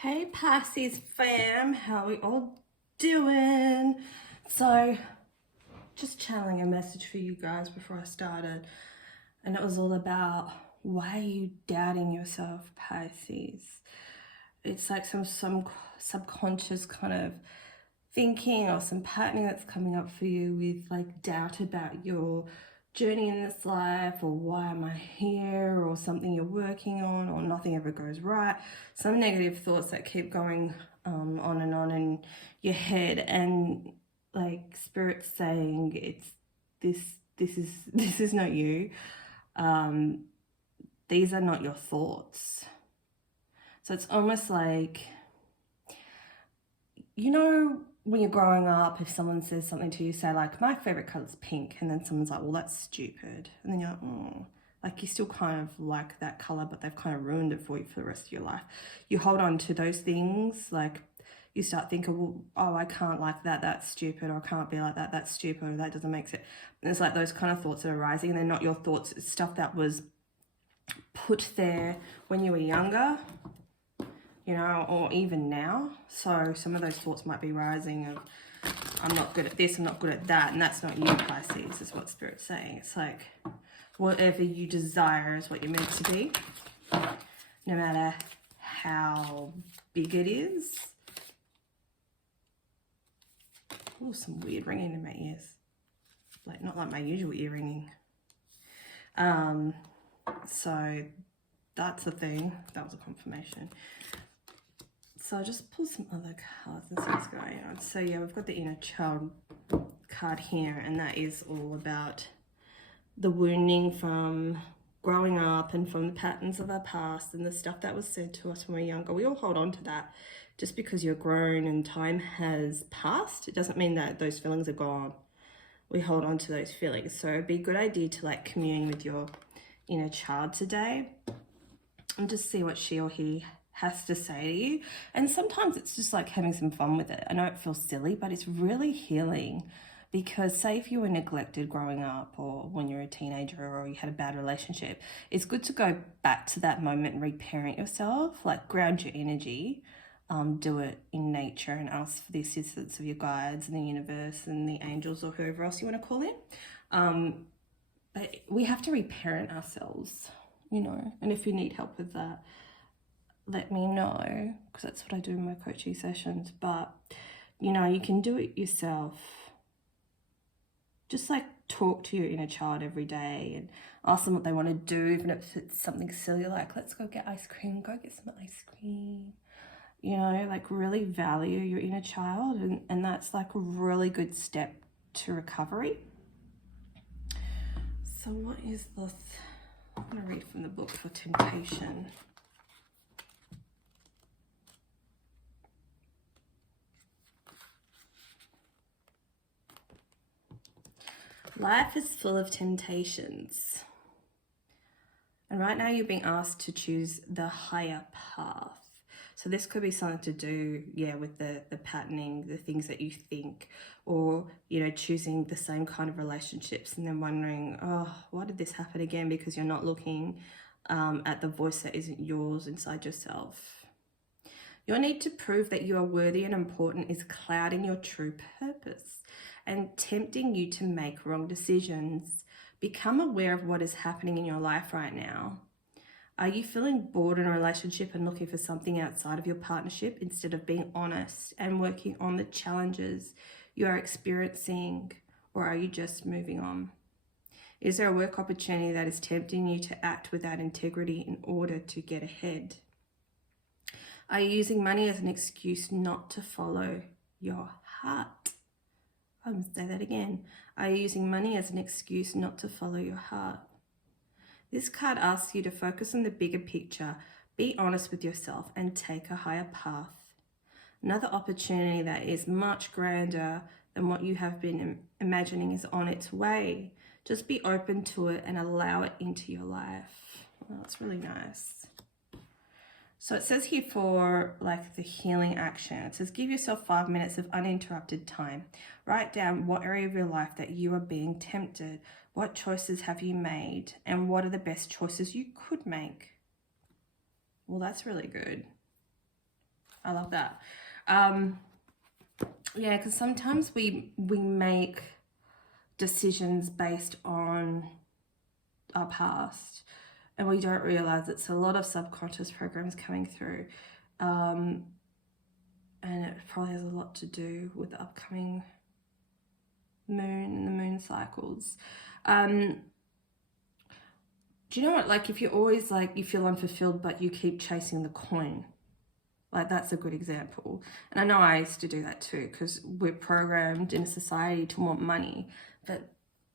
Hey Pisces fam, how we all doing? So, just channeling a message for you guys before I started, and it was all about why are you doubting yourself, Pisces? It's like some subconscious kind of thinking or some patterning that's coming up for you with like doubt about your journey in this life, or why am I here, or something you're working on, or nothing ever goes right. Some negative thoughts that keep going on and on in your head, and like spirit's saying it's this is not you. These are not your thoughts. So it's almost like, you know, when you're growing up, if someone says something to you, say like, my favorite color is pink, and then someone's like, well, that's stupid, and then you're like, oh, like you still kind of like that color, but they've kind of ruined it for you for the rest of your life. You hold on to those things, like you start thinking, well, oh, I can't like that, that's stupid, or I can't be like that, that's stupid, or that doesn't make sense. And it's like those kind of thoughts that are arising, and they're not your thoughts. It's stuff that was put there when you were younger, you know, or even now. So some of those thoughts might be rising of, I'm not good at this, I'm not good at that, and that's not you, Pisces, is what Spirit's saying. It's like, whatever you desire is what you're meant to be, no matter how big it is. Oh, some weird ringing in my ears. Like, not like my usual ear ringing. So that's the thing. That was a confirmation. So I'll just pull some other cards and see what's going on. So yeah, we've got the inner child card here, and that is all about the wounding from growing up and from the patterns of our past and the stuff that was said to us when we were younger. We all hold on to that. Just because you're grown and time has passed, it doesn't mean that those feelings are gone. We hold on to those feelings. So it'd be a good idea to like commune with your inner child today and just see what she or he has to say to you. And sometimes it's just like having some fun with it. I know it feels silly, but it's really healing, because say if you were neglected growing up, or when you're a teenager, or you had a bad relationship, it's good to go back to that moment and reparent yourself, like ground your energy. Do it in nature and ask for the assistance of your guides and the universe and the angels or whoever else you want to call in. But we have to reparent ourselves, you know, and if you need help with that, let me know, because that's what I do in my coaching sessions. But, you know, you can do it yourself. Just like talk to your inner child every day and ask them what they want to do, even if it's something silly like, let's go get ice cream, go get some ice cream. You know, like really value your inner child, and that's like a really good step to recovery. So what is this? I'm going to read from the book for temptation. Life is full of temptations. And right now you're being asked to choose the higher path. So this could be something to do, yeah, with the patterning, the things that you think, or, you know, choosing the same kind of relationships and then wondering, oh, why did this happen again? Because you're not looking at the voice that isn't yours inside yourself. Your need to prove that you are worthy and important is clouding your true purpose and tempting you to make wrong decisions. Become aware of what is happening in your life right now. Are you feeling bored in a relationship and looking for something outside of your partnership instead of being honest and working on the challenges you are experiencing, or are you just moving on? Is there a work opportunity that is tempting you to act without integrity in order to get ahead? Are you using money as an excuse not to follow your heart? I'm going to say that again. Are you using money as an excuse not to follow your heart? This card asks you to focus on the bigger picture, be honest with yourself, and take a higher path. Another opportunity that is much grander than what you have been imagining is on its way. Just be open to it and allow it into your life. Well, that's really nice. So it says here for like the healing action, it says give yourself 5 minutes of uninterrupted time. Write down what area of your life that you are being tempted. What choices have you made? And what are the best choices you could make? Well, that's really good. I love that. Yeah, because sometimes we make decisions based on our past, and we don't realize it's a lot of subconscious programs coming through. And it probably has a lot to do with the upcoming moon and the moon cycles. Do you know what, like if you're always like, you feel unfulfilled but you keep chasing the coin, like that's a good example. And I know I used to do that too, because we're programmed in a society to want money. But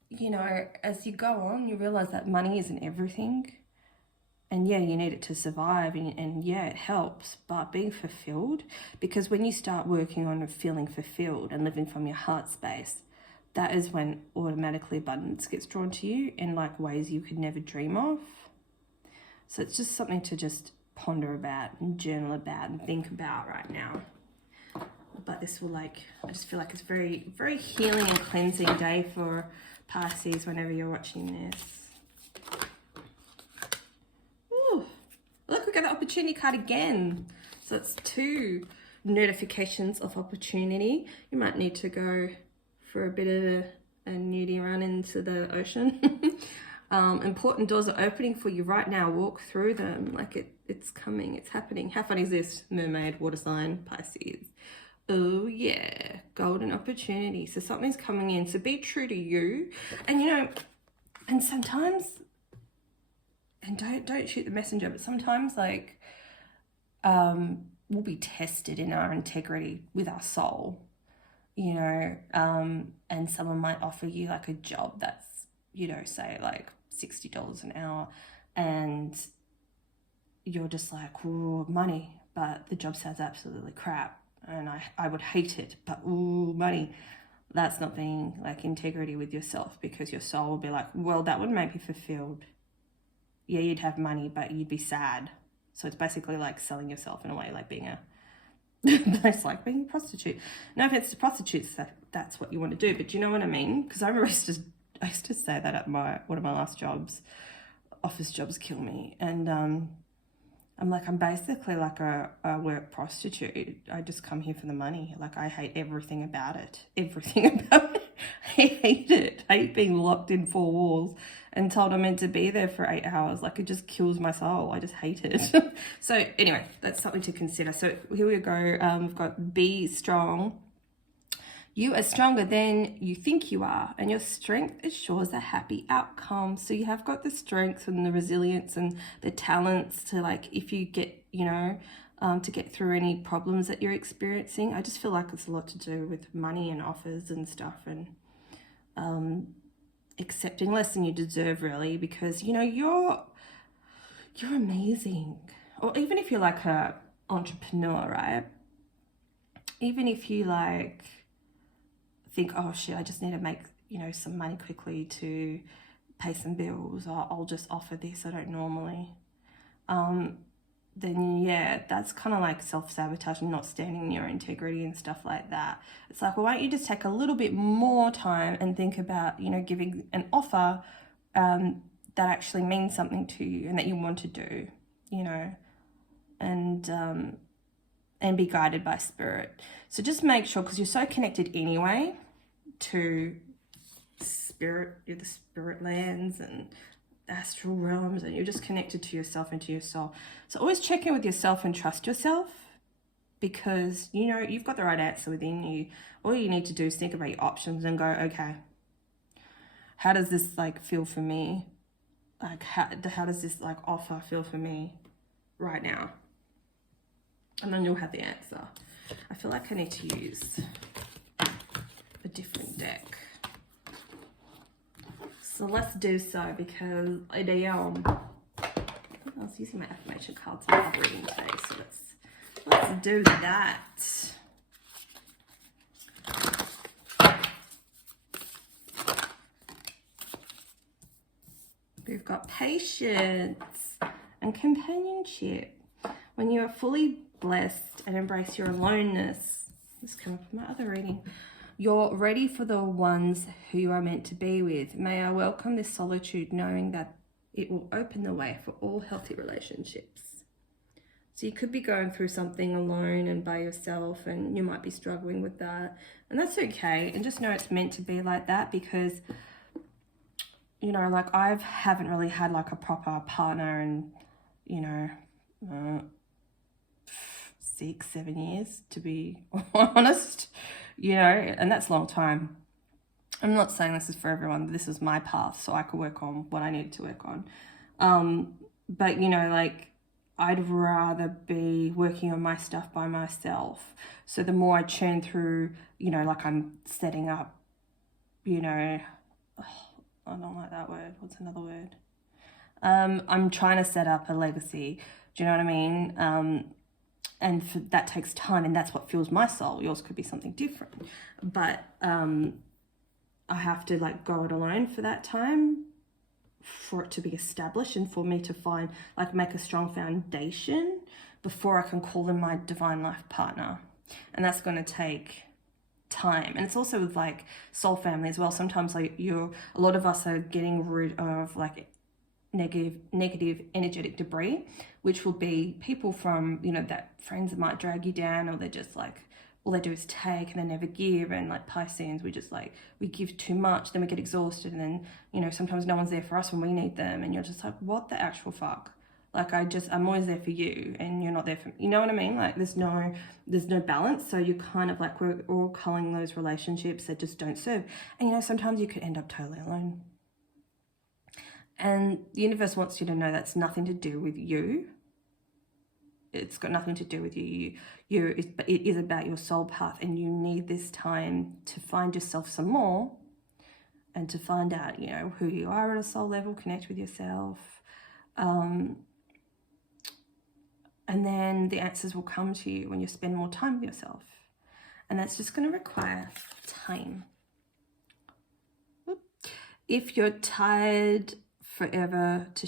you know, as you go on, you realize that money isn't everything. And yeah, you need it to survive, and yeah, it helps, but being fulfilled, because when you start working on feeling fulfilled and living from your heart space, that is when automatically abundance gets drawn to you in like ways you could never dream of. So it's just something to just ponder about and journal about and think about right now. But this will, like, I just feel like it's very, very healing and cleansing day for Pisces whenever you're watching this. Ooh, look, we got the opportunity card again. So it's 2 notifications of opportunity. You might need to go for a bit of a nudie run into the ocean. Important doors are opening for you right now. Walk through them. Like it's coming, it's happening. How funny is this? Mermaid, water sign, Pisces. Oh yeah, golden opportunity. So something's coming in. So be true to you. And you know, and sometimes, and don't shoot the messenger, but sometimes like we'll be tested in our integrity with our soul. You know, and someone might offer you like a job that's, you know, say like $60 an hour, and you're just like, ooh, money, but the job sounds absolutely crap and I would hate it, but ooh, money. That's not being like integrity with yourself, because your soul will be like, well, that would make me fulfilled. Yeah, you'd have money, but you'd be sad. So it's basically like selling yourself in a way, like being a it's like being a prostitute. No offense to prostitutes, that's what you want to do, but do you know what I mean? Because I remember I used to say that at one of my last jobs. Office jobs kill me, and I'm like, I'm basically like a work prostitute. I just come here for the money. Like, I hate everything about it. Everything about it. I hate it. I hate being locked in 4 walls and told I'm meant to be there for 8 hours. Like, it just kills my soul. I just hate it. So anyway, that's something to consider. So here we go. We've got be strong. You are stronger than you think you are, and your strength assures a happy outcome. So you have got the strength and the resilience and the talents to, like, if you get, you know, to get through any problems that you're experiencing. I just feel like it's a lot to do with money and offers and stuff, and accepting less than you deserve, really, because, you know, you're amazing. Or even if you're like a entrepreneur, right? Even if you like think, oh shit, I just need to make, you know, some money quickly to pay some bills, or I'll just offer this I don't normally, then yeah, that's kind of like self-sabotage and not standing in your integrity and stuff like that. It's like, well, why don't you just take a little bit more time and think about, you know, giving an offer that actually means something to you and that you want to do, you know, and be guided by spirit. So just make sure, because you're so connected anyway to spirit, you're the spirit lands and astral realms, and you're just connected to yourself and to your soul. So always check in with yourself and trust yourself, because, you know, you've got the right answer within you. All you need to do is think about your options and go, okay, how does this like feel for me? Like how does this like offer feel for me right now? And then you'll have the answer. I feel like I need to use a different deck. So let's do so, because I was using my affirmation cards in my reading today. So let's do that. We've got patience and companionship. When you are fully blessed and embrace your aloneness, this came up in my other reading, you're ready for the ones who you are meant to be with. May I welcome this solitude, knowing that it will open the way for all healthy relationships. So you could be going through something alone and by yourself, and you might be struggling with that. And that's okay. And just know it's meant to be like that, because, you know, like I haven't really had like a proper partner in, you know, 6-7 years, to be honest, you know, and that's a long time. I'm not saying this is for everyone. This is my path, so I could work on what I need to work on. But, you know, like, I'd rather be working on my stuff by myself. So the more I churn through, you know, like I'm setting up, you know, I don't like that word. What's another word? I'm trying to set up a legacy. Do you know what I mean? And that takes time, and that's what fuels my soul. Yours could be something different. But I have to like go it alone for that time, for it to be established, and for me to find, like, make a strong foundation before I can call in my divine life partner. And that's going to take time. And it's also with like soul family as well. Sometimes like a lot of us are getting rid of like negative energetic debris, which will be people from, you know, that friends that might drag you down, or they're just like, all they do is take and they never give. And like Pisces, we give too much, then we get exhausted, and then, you know, sometimes no one's there for us when we need them, and you're just like, what the actual fuck? Like, I'm always there for you, and you're not there for me. You know what I mean? Like, there's no balance. So you kind of like, we're all culling those relationships that just don't serve. And, you know, sometimes you could end up totally alone. And the universe wants you to know that's nothing to do with you. It's got nothing to do with you. It is about your soul path, and you need this time to find yourself some more, and to find out, you know, who you are at a soul level, connect with yourself. And then the answers will come to you when you spend more time with yourself. And that's just going to require time. If you're tired forever to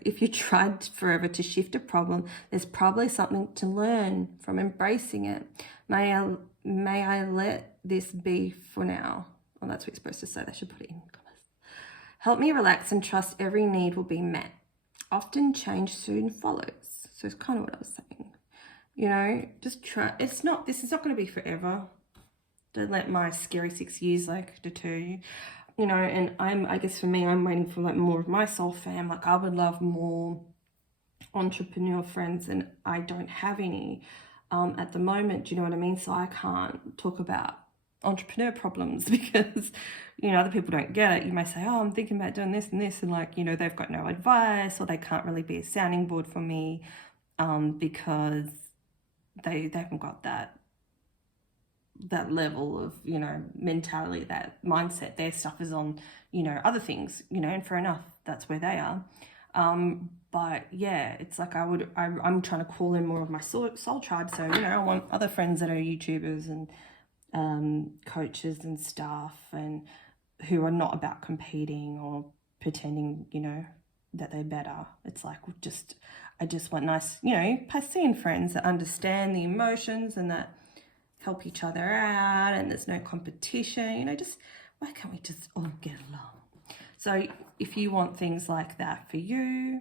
if you tried forever to shift a problem, there's probably something to learn from embracing it. May I let this be for now? Well, that's what you're supposed to say. They should put it in commas. Help me relax and trust every need will be met. Often change soon follows. So it's kind of what I was saying. You know, just try. This is not going to be forever. Don't let my scary 6 years like deter you. You know, and I guess for me, I'm waiting for like more of my soul fam. Like, I would love more entrepreneur friends, and I don't have any at the moment. Do you know what I mean? So I can't talk about entrepreneur problems because, you know, other people don't get it. You may say, oh, I'm thinking about doing this and this, and like, you know, they've got no advice, or they can't really be a sounding board for me because they haven't got that level of, you know, mentality, that mindset. Their stuff is on, you know, other things, you know, and fair enough, that's where they are. But yeah, it's like I'm trying to call in more of my soul tribe. So, you know, I want other friends that are YouTubers and coaches and stuff, and who are not about competing or pretending, you know, that they're better. It's like, I just want nice, you know, Piscean friends that understand the emotions and that help each other out, and there's no competition. You know, just, why can't we just all get along? So if you want things like that for you,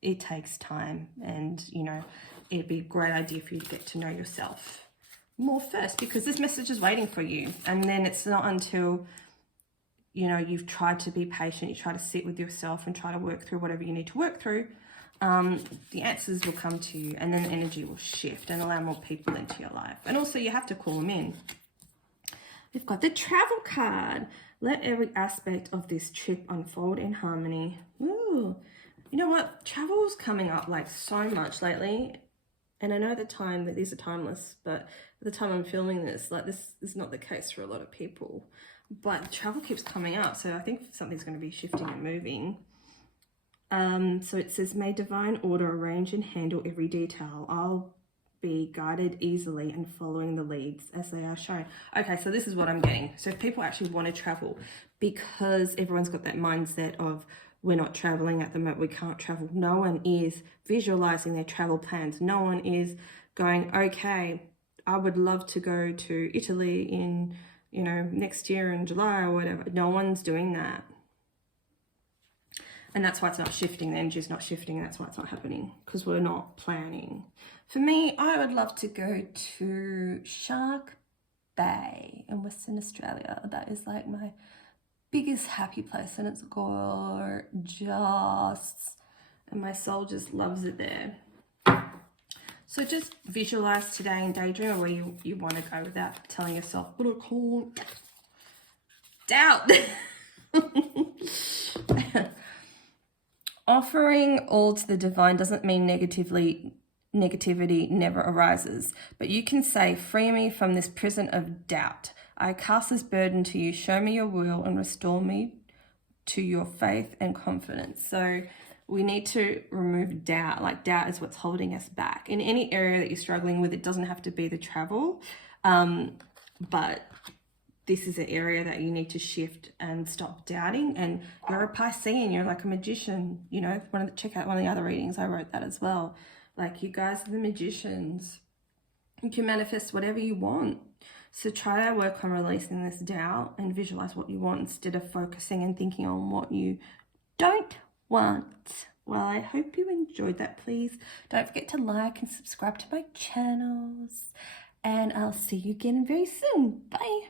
it takes time, and, you know, it'd be a great idea for you to get to know yourself more first, because this message is waiting for you. And then it's not until, you know, you've tried to be patient, you try to sit with yourself and try to work through whatever you need to work through, the answers will come to you, and then the energy will shift and allow more people into your life. And also, you have to call them in. We've got the travel card. Let every aspect of this trip unfold in harmony. Ooh, you know what? Travel's coming up like so much lately. And I know that these are timeless, but at the time I'm filming this, like, this is not the case for a lot of people. But travel keeps coming up, so I think something's going to be shifting and moving. So it says, may divine order arrange and handle every detail. I'll be guided easily and following the leads as they are shown. Okay, so this is what I'm getting. So if people actually want to travel, because everyone's got that mindset of, we're not traveling at the moment, we can't travel. No one is visualizing their travel plans. No one is going, okay, I would love to go to Italy in, you know, next year in July or whatever. No one's doing that. And that's why it's not shifting. The energy is not shifting. That's why it's not happening, because we're not planning. For me, I would love to go to Shark Bay in Western Australia. That is like my biggest happy place, and it's gorgeous. And my soul just loves it there. So just visualize today and daydream of where you want to go without telling yourself, but I can't. Doubt. Offering all to the divine doesn't mean negativity never arises, but you can say, free me from this prison of doubt. I cast this burden to you. Show me your will and restore me to your faith and confidence. So we need to remove doubt. Like, doubt is what's holding us back. In any area that you're struggling with, it doesn't have to be the travel, but this is an area that you need to shift and stop doubting. And you're a Piscean, you're like a magician. You know, check out one of the other readings. I wrote that as well. Like, you guys are the magicians. You can manifest whatever you want. So try to work on releasing this doubt and visualize what you want instead of focusing and thinking on what you don't want. Well, I hope you enjoyed that. Please don't forget to like and subscribe to my channels. And I'll see you again very soon. Bye.